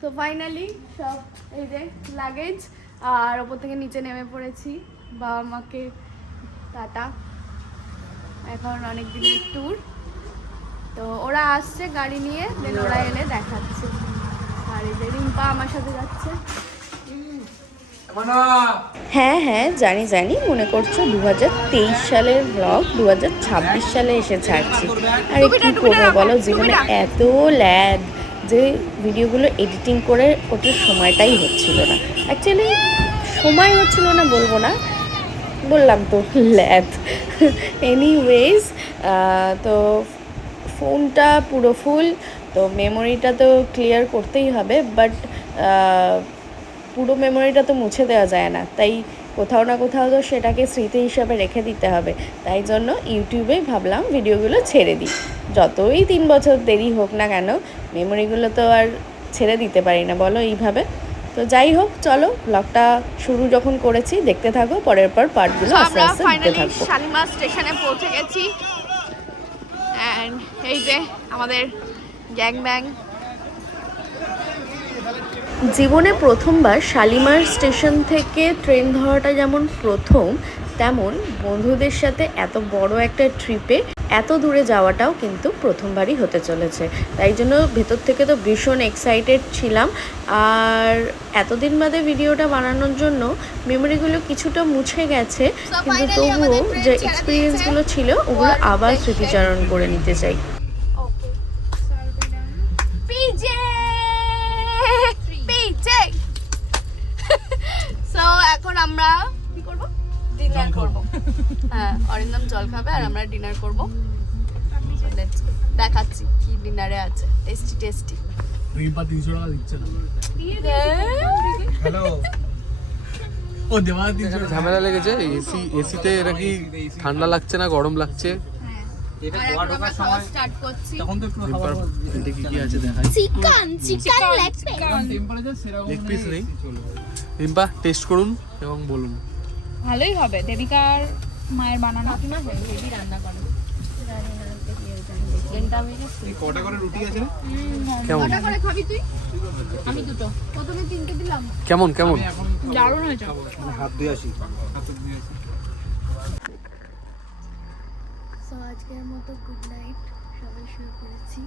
তো ফাইনালি সব এই যে লাগেজ আর ওপর থেকে নিচে নেমে পড়েছি। বাবা মাকে টাটা, এখন অনেক দিনের ট্যুর। তো ওরা আসছে গাড়ি নিয়ে, দেন ওরা এলে দেখাচ্ছে। আর এই যে রিম্পা আমার সাথে যাচ্ছে। হ্যাঁ হ্যাঁ জানি জানি, মনে করছো 2023 সালের ব্লগ 2026 সালে এসে ছাড়ছি। আর কি করবো বলো, জীবনে এত ল্যাদ যে ভিডিওগুলো এডিটিং করে ওটার সময়টাই হচ্ছিল না। অ্যাকচুয়ালি সময় হচ্ছিল না বলবো না, বললাম তো ল্যাদ। এনিওয়েজ, তো ফোনটা পুরো ফুল, তো মেমোরিটা তো ক্লিয়ার করতেই হবে, বাট পুরো মেমোরিটা তো মুছে দেওয়া যায় না, তাই কোথাও না কোথাও তো সেটাকে স্মৃতি হিসাবে রেখে দিতে হবে। তাই জন্য ইউটিউবেই ভাবলাম ভিডিওগুলো ছেড়ে দিই। যতই 3 বছর দেরি হোক না কেন, মেমোরিগুলো তো আর ছেড়ে দিতে পারি না বলো এইভাবে। তো যাই হোক, চলো ব্লগটা শুরু যখন করেছি দেখতে থাকো, পরের পর পার্টগুলো আস্তে আস্তে দিতে থাকবো। শালিমার স্টেশনে পৌঁছে গেছি। অ্যান্ড এই যে আমাদের গ্যাং ব্যাং। জীবনে প্রথমবার শালিমার স্টেশন থেকে ট্রেন ধরাটা যেমন প্রথম, তেমন বন্ধুদের সাথে এত বড় একটা ট্রিপে এত দূরে যাওয়াটাও কিন্তু প্রথমবারই হতে চলেছে। তাই জন্য ভেতর থেকে তো ভীষণ এক্সাইটেড ছিলাম। আর এতদিন বাদে ভিডিওটা বানানোর জন্য মেমোরিগুলো কিছুটা মুছে গেছে, কিন্তু তবুও যে এক্সপিরিয়েন্সগুলো ছিল ওগুলো আবার স্মৃতিচারণ করে নিতে চাই। সো এখন আমরা কি করব? ডিনার করব। হ্যাঁ, অরিন্দম জল খাবে আর আমরা ডিনার করব। সো লেটস গো, দেখাচ্ছি কি ডিনারে আছে। Tasty tasty. রিম্পা 300 টাকা দিচ্ছে না। হ্যালো, ও দেওয়া 300 ঝামেলা লেগেছে। এসিতে এটা কি ঠান্ডা লাগছে না গরম লাগছে? এটা গোয়া ঢোকার সময় স্টার্ট করছি। তখন তো একটু খাবার এটা কি আছে দেখাই। Chicken leg piece. টেম্পারেচার সেরকম লেগ পিস নেই। রিম্পা টেস্ট করুন এবং বলুন। ভালোই হবে, দেবিকার মায়ের বানানো। হেভি রান্না করে। কটা করে রুটি আছে রে? কেমন কটা করে খাবি তুই? আমি দুটো। প্রথমে 3টে দিলাম। কেমন কেমন? দারুণ হয়েছে। হাত ধুয়ে আসি। সো আজকের মতো গুড নাইট, সবাই শুয়ে পড়েছি।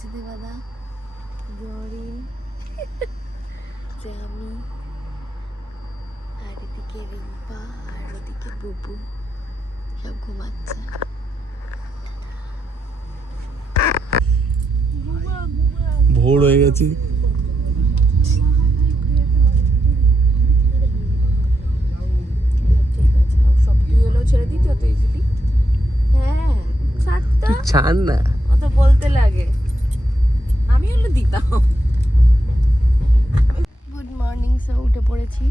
যদি দাদা জরিন যে আমি, আর এদিকে রিম্পা, আর ওদিকে বুবু সব ঘুমাচ্ছে। ভোর হয়ে গেছে। সব তুই হলেও ছেড়ে দিতে হতো ইজিলি। হ্যাঁ, ছাড়তা। ছাড় না। অত বলতে লাগে, আমি হলো দিতাম। Good morning. সো উঠে পড়েছি,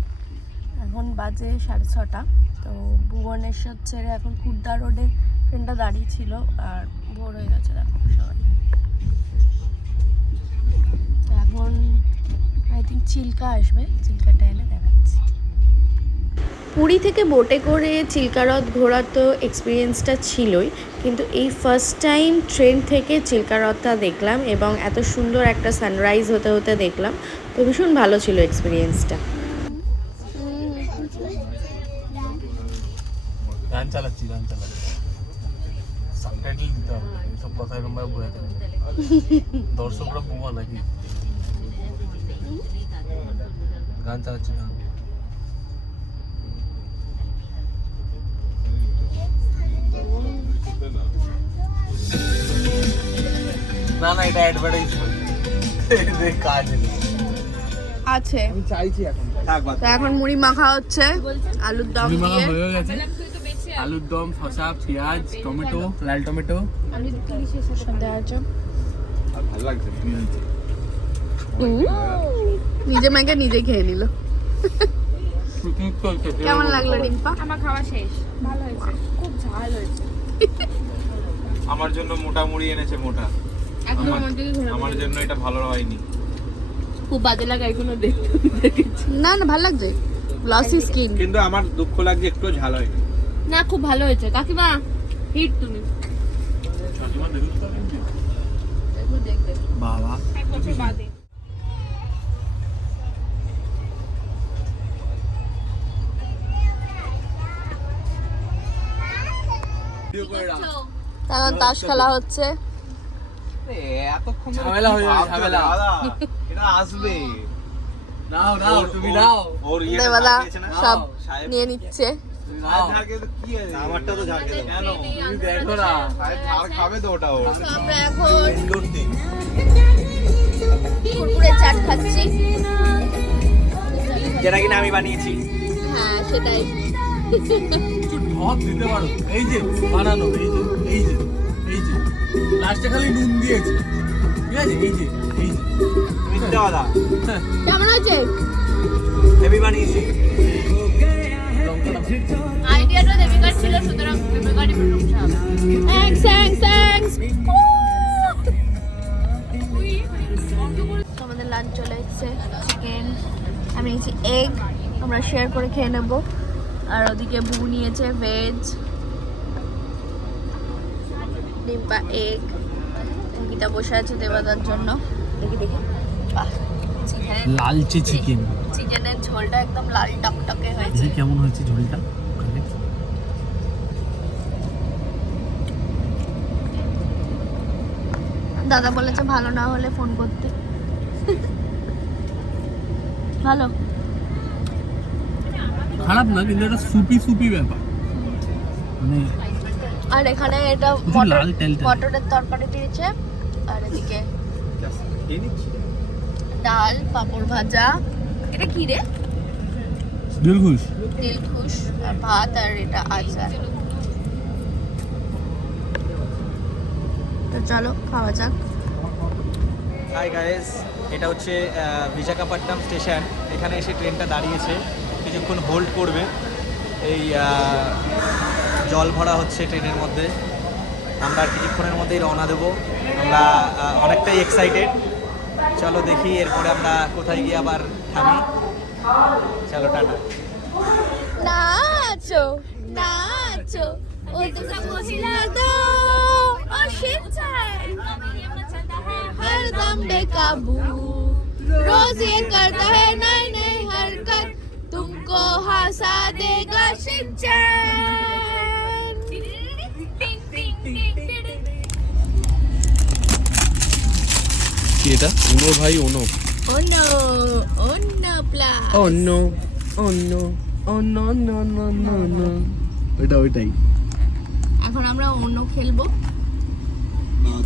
এখন বাজে 6:30। তো ভুবনেশ্বর ছেড়ে এখন খুর্দা রোডে ট্রেনটা দাঁড়িয়ে ছিল, আর ভোর হয়ে গেছে দেখো সবাই। তো এখন আই থিঙ্ক চিল্কা আসবে, চিল্কাটা এলে দেখাচ্ছি। পুরী থেকে বোটে করে চিল্কা হ্রদ ঘোরার তো এক্সপিরিয়েন্সটা ছিলই, কিন্তু এই ফার্স্ট টাইম ট্রেন থেকে চিল্কা হ্রদটা দেখলাম এবং এত সুন্দর একটা সানরাইজ হতে হতে দেখলাম। তো ভীষণ ভালো ছিল এক্সপিরিয়েন্সটা। গান চালাচ্ছি। সাবটাইটেল দিতে হবে, এইসব কথা এরকম ভাবে বোঝাতে হবে। দর্শকরা বোমা নাকি? গান চালাচ্ছি না। না না, এটা অ্যাডভার্টাইজমেন্ট। কাজ আছে। আমি চাইছি এখন। থাক বাদ। তো এখন মুড়ি মাখা হচ্ছে আলুর দম দিয়ে। হয়ে গেছে। আলুর দম, শসা, পেঁয়াজ, টমেটো, লাল টমেটো। ভালো লাগছে। নিজে মেখে নিজে খেয়ে নিল। কেমন লাগলো রিম্পা? আমার খাওয়া শেষ, ভালো হয়েছে, খুব ঝাল হয়েছে। আমার জন্য মোটা মুড়ি এনেছে, মোটা। একদম আমার দিকে ঘোরা। আমার জন্য এটা ভালো হয়নি। খুব বাজে লাগে এখনো দেখতে। না না, ভালো লাগছে, গ্লসি স্কিন। কিন্তু আমার দুঃখ লাগছে একটু ঝাল হয়নি। না, খুব ভালো হয়েছে কাকিমা, হিট তুমি। বাবা বছর বাদে। এখন তাস খেলা হচ্ছে। এতক্ষণ ঝামেলা হয়ে যাবে, ঝামেলা। এটা আসবে। নাও নাও তুমি নাও, ওর দেবাদা সব নিয়ে নিচ্ছে। তুমি নাও। কি আছে? আমারটা তো ঝাড়কে দাও। কেন? তুমি দেখো না, ঝাড় খাবে তো ওটা ওর। আমরা এখন কুরকুরে চাট খাচ্ছি। যেটা কিনা আমি বানিয়েছি। হ্যাঁ সেটাই। কিছু ঢপ দিতে পারো। এই যে বানানো, এই যে এই যে এই যে লাস্টে খালি নুন দিয়েছে, ঠিক আছে? এই যে এই যে মিথ্যা কথা। কেমন আছে? আমি বানিয়েছি। লঙ্কাটা আইডিয়াটা দেবিকার ছিল, সুতরাং দেবিকারই প্রশংসা হবে। থ্যাঙ্কস। আমাদের লাঞ্চ চলে এসেছে। চিকেন, আমি নিয়েছি এগ, আমরা শেয়ার করে খেয়ে নেব। আর ওদিকে বু নিয়েছে ভেজ, ডিম্পা এগ। অঙ্কিতা বসে আছে দেবাদার জন্য। দেখি বাহ, লালচে চিকেন। চিকেনের ঝোলটা একদম লাল টকটকে হয়েছে। কেমন হয়েছে ঝোলটা? দাদা বলেছে ভালো না হলে ফোন করতে। ভালো। খারাপ না, কিন্তু এটা সুপি সুপি ব্যাপার, মানে আর এখানে এটা শুধু লাল তেল তেল। মটরের তরকারি দিয়েছে। আর এদিকে খেয়ে নিচ্ছি। ডাল, পাঁপড় ভাজা। এটা কি রে? দিলখুশ। দিলখুশ। আর ভাত, আর এটা আচার। তো চলো খাওয়া যাক। হাই গাইস, এটা হচ্ছে বিশাখাপট্টনম স্টেশন। এখানে এসে ট্রেনটা দাঁড়িয়েছে, কিছুক্ষণ হোল্ড করবে। এই জল ভরা হচ্ছে ট্রেনের মধ্যে। আমরা আর কিছুক্ষণের মধ্যেই রওনা দেবো। আমরা অনেকটাই এক্সাইটেড। চলো দেখি এরপরে আমরা কোথায় গিয়ে আবার থামি। চলো টাটা। নাচো নাচো ও তোমরা মহিলা দো ও শিনচাই हर दम बेकाबू रोज ये करता है नई नई हरकत तुमको हंसा देगा शिनचैन। কি এটা? ওনো ভাই, ওনো। ओनो ओनो प्लस ওনো ওনো ওনো নো নো নো নো, ওইটা ওইটাই। এখন আমরা ওনো খেলবো,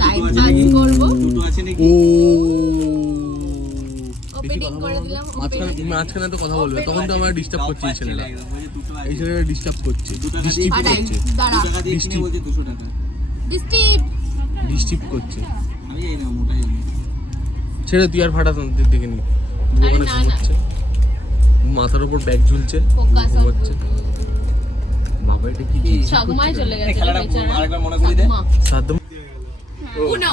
টাইম পাস করব। ও ওপেনিং করে দিলাম। মাঝখানে তো কথা বলবে, তখন তো আমার ডিস্টার্ব করছে এই ছেলেটা। এই ছেলেটা ডিস্টার্ব করছে, ডিস্টার্ব করছে, দাঁড়া ডিস্টার্ব ডিস্টিপ ডিস্টার্ব করছে। ছেড়ে তুই আর ফাটাস না, দেখে নি ওখানে না, ঘুমোচ্ছে, মাথার উপর ব্যাগ ঝুলছে, ফোকাস ঘুমোচ্ছে। বাবা এটা কি সগমায় চলে গেছে খেলাটা আরেকবার মনে করি দে। সাদ্দাম? উনো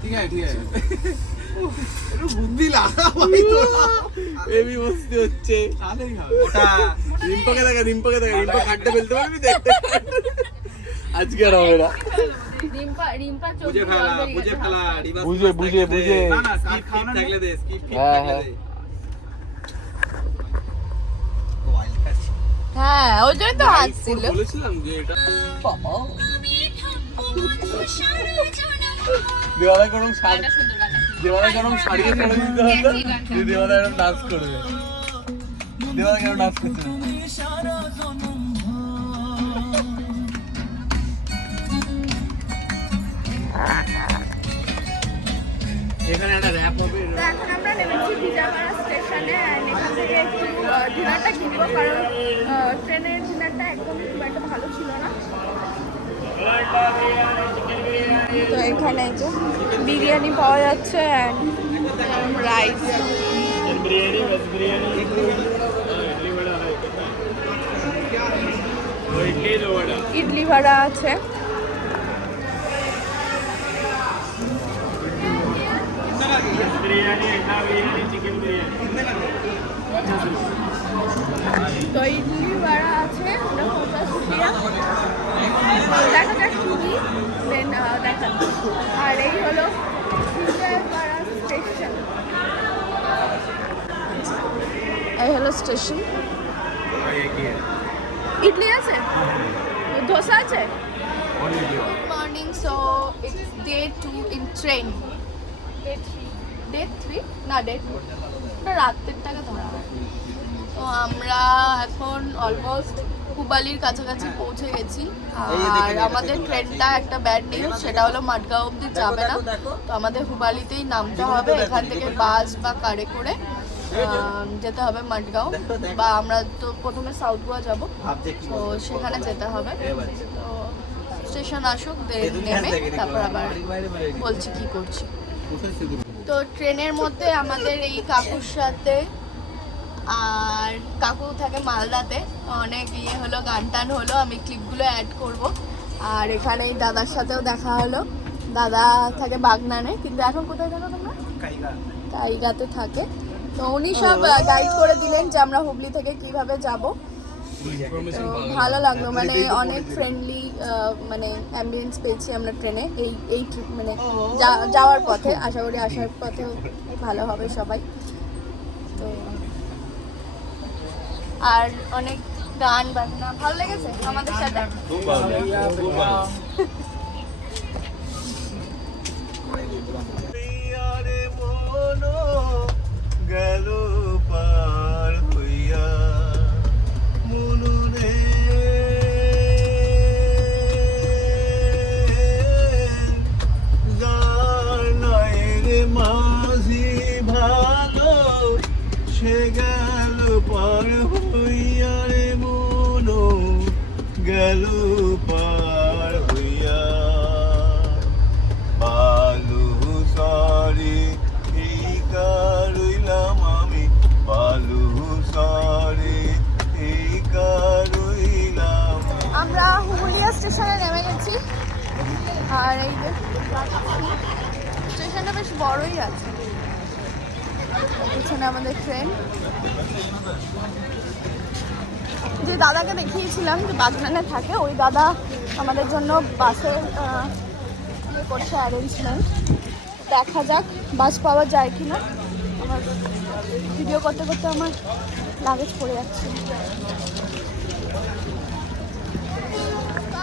ঠিক আছে ঠিক আছে, একটু বুদ্ধি লাগা ভাই, তো এবি মস্তি হচ্ছে। ওটা রিম্পাকে দেখা, রিম্পাকে দেখা, রিম্পা কাটতে ফেলতে পারবি দেখতে। আজকে আর হবে না। রিম্পা রিম্পা চোখ বুঝে ফেলা, বুঝে ফেলা, রিভার্স বুঝে, বুঝে, বুঝে। না না, স্কিপ থাকলে দে, স্কিপ হ্যাঁ, থাকলে হ্যাঁ। দে। হ্যাঁ ওই জন্য তো হাসছিল। বলেছিলাম যে এটা দেওয়ালে গরম শাড়ি, দেওয়ালে গরম শাড়ি পরে দিতে হতো, যে দেওয়ালে এরকম ডান্স করবে। দেওয়ালে কেন ডান্স করছে না? এখানে একটা র‍্যাপ হবে। তো এখন আমরা নেমেছি বিজয়ওয়াড়া স্টেশনে। এখান থেকে একটু ডিনারটা কিনবো, কারণ ট্রেনের ডিনারটা একদম খুব একটা ভালো ছিল না। তো এখানে যে বিরিয়ানি পাওয়া যাচ্ছে অ্যান্ড রাইস, ইডলি ভাড়া আছে। তো ইডলি ভাড়া আছে 50 রুপিয়া। দেখা যাক কি দেন দেখাচ্ছি। আর এই হলো বিজয়ওয়াড়া আমরা স্টেশন। ইডলি আছে, ধোসা আছে। Good morning. So it's day 2 in train. Day 3 না ডে 2, ওটা রাত্রেরটাকে ধরা হয়। তো আমরা এখন অলমোস্ট হুবালির কাছাকাছি পৌঁছে গেছি। আর আমাদের ট্রেনটা একটা ব্যাড নিউজ, সেটা হলো মাডগাঁও অবধি যাবে না। তো আমাদের হুবালিতেই নামতে হবে, এখান থেকে বাস বা কারে করে যেতে হবে মাডগাঁও, বা আমরা তো প্রথমে সাউথ গোয়া যাবো, তো সেখানে যেতে হবে। তো স্টেশন আসুক, নেমে তারপর আবার বলছি কি করছি। তো ট্রেনের মধ্যে আমাদের এই কাকুর সাথে, আর কাকু থাকে মালদাতে, অনেক হলো, গান টান হলো, আমি ক্লিপগুলো অ্যাড করব। আর এখানে এই দাদার সাথেও দেখা হলো, দাদা থাকে বাগনানে, কিন্তু এখন কোথায় থাকো তোমরা? কাইগাতে থাকে। তো উনি সব গাইড করে দিলেন যে আমরা হুগলি থেকে কিভাবে যাব। তো ভালো লাগলো, মানে অনেক ফ্রেন্ডলি মানে অ্যাম্বিয়েন্স পেয়েছি আমরা ট্রেনে এই ট্রিপ, মানে যাওয়ার পথে। আশা করি আসার পথেও ভালো হবে সবাই। তো আর অনেক গান বাজনা ভালো লেগেছে আমাদের সাথে। খুব ভালো, খুব ভালো। গেল পার হইয়া মনুরে গানের মাঝি ভালো সে গেল পার হইয়া রে মনো গেল পার হইয়া বালু সারি এই কারইলাম আমি বালু সারি এই কারইলাম। আমরা হুগলিয়া স্টেশনে নেমে গেছি, আর এই যে স্টেশনটা বেশ বড়ই আছে। এখানে আমাদের ট্রেন, যে দাদাকে দেখিয়েছিলাম যে বাগনানে থাকে, ওই দাদা আমাদের জন্য বাসের ইয়ে করছে অ্যারেঞ্জমেন্ট। দেখা যাক বাস পাওয়া যায় কি না। আমার ভিডিও করতে করতে আমার লাগেজ পড়ে যাচ্ছে।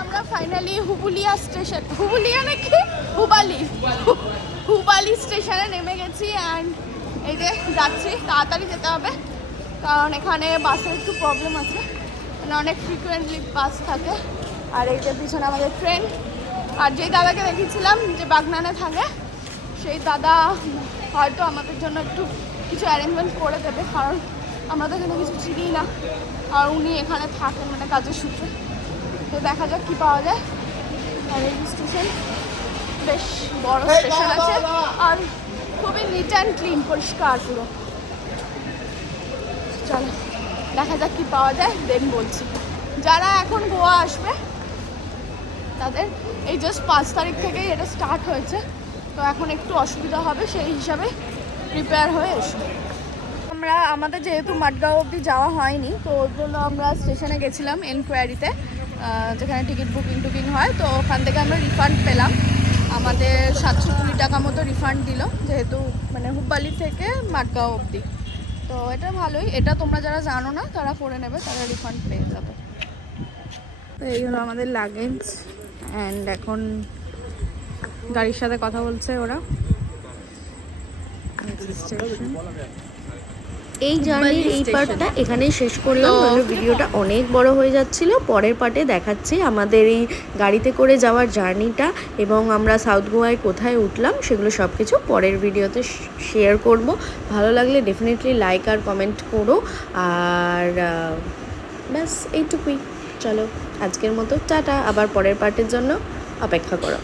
আমরা ফাইনালি হুবুলিয়া স্টেশন, হুবুলিয়া নাকি হুবালি স্টেশনে নেমে গেছি। অ্যান্ড এই যে যাচ্ছি, তাড়াতাড়ি যেতে হবে কারণ এখানে বাসের একটু প্রবলেম আছে, মানে অনেক ফ্রিকুয়েন্টলি বাস থাকে। আর এই যে পিছনে আমাদের ট্রেন। আর যেই দাদাকে দেখিয়েছিলাম যে বাগনানে থাকে, সেই দাদা হয়তো আমাদের জন্য একটু কিছু অ্যারেঞ্জমেন্ট করে দেবে, কারণ আমরা তো এখানে কিছু চিনি না, আর উনি এখানে থাকেন মানে কাজের সূত্রে। তো দেখা যাক কী পাওয়া যায়। আর এই স্টেশন বেশ বড় স্টেশন আছে, আর খুবই নিট অ্যান্ড ক্লিন, পরিষ্কার পুরো। চলো দেখা যাক কী পাওয়া যায়, দেন বলছি। যারা এখন গোয়া আসবে তাদের এই জাস্ট 5 তারিখ থেকেই এটা স্টার্ট হয়েছে, তো এখন একটু অসুবিধা হবে, সেই হিসাবে প্রিপেয়ার হয়ে এসো। আমরা আমাদের যেহেতু মাডগাঁও অবধি যাওয়া হয়নি, তো ওর জন্য আমরা স্টেশনে গেছিলাম এনকোয়ারিতে, যেখানে টিকিট বুকিং হয়। তো ওখান থেকে আমরা রিফান্ড পেলাম, আমাদের 720 টাকা মতো রিফান্ড দিল, যেহেতু মানে হুব্বালি থেকে মাডগাঁও অবধি। তো এটা ভালোই, এটা তোমরা যারা জানো না তারা করে নেবে, তারা রিফান্ড পেয়ে যাবে। তো এই হলো আমাদের লাগেজ। অ্যান্ড এখন গাড়ির সাথে কথা বলছে ওরা। এই জার্নির এই পার্টটা এখানেই শেষ করলাম, কারণ ভিডিওটা অনেক বড় হয়ে যাচ্ছিল। পরের পার্টে দেখাচ্ছি আমাদের এই গাড়িতে করে যাওয়ার জার্নিটা, এবং আমরা সাউথ গোয়ায় কোথায় উঠলাম সেগুলো সব কিছু পরের ভিডিওতে শেয়ার করব। ভালো লাগলে ডেফিনেটলি লাইক আর কমেন্ট করো। আর ব্যাস এইটুকুই। চলো আজকের মতো টাটা, আবার পরের পার্টের জন্য অপেক্ষা করো।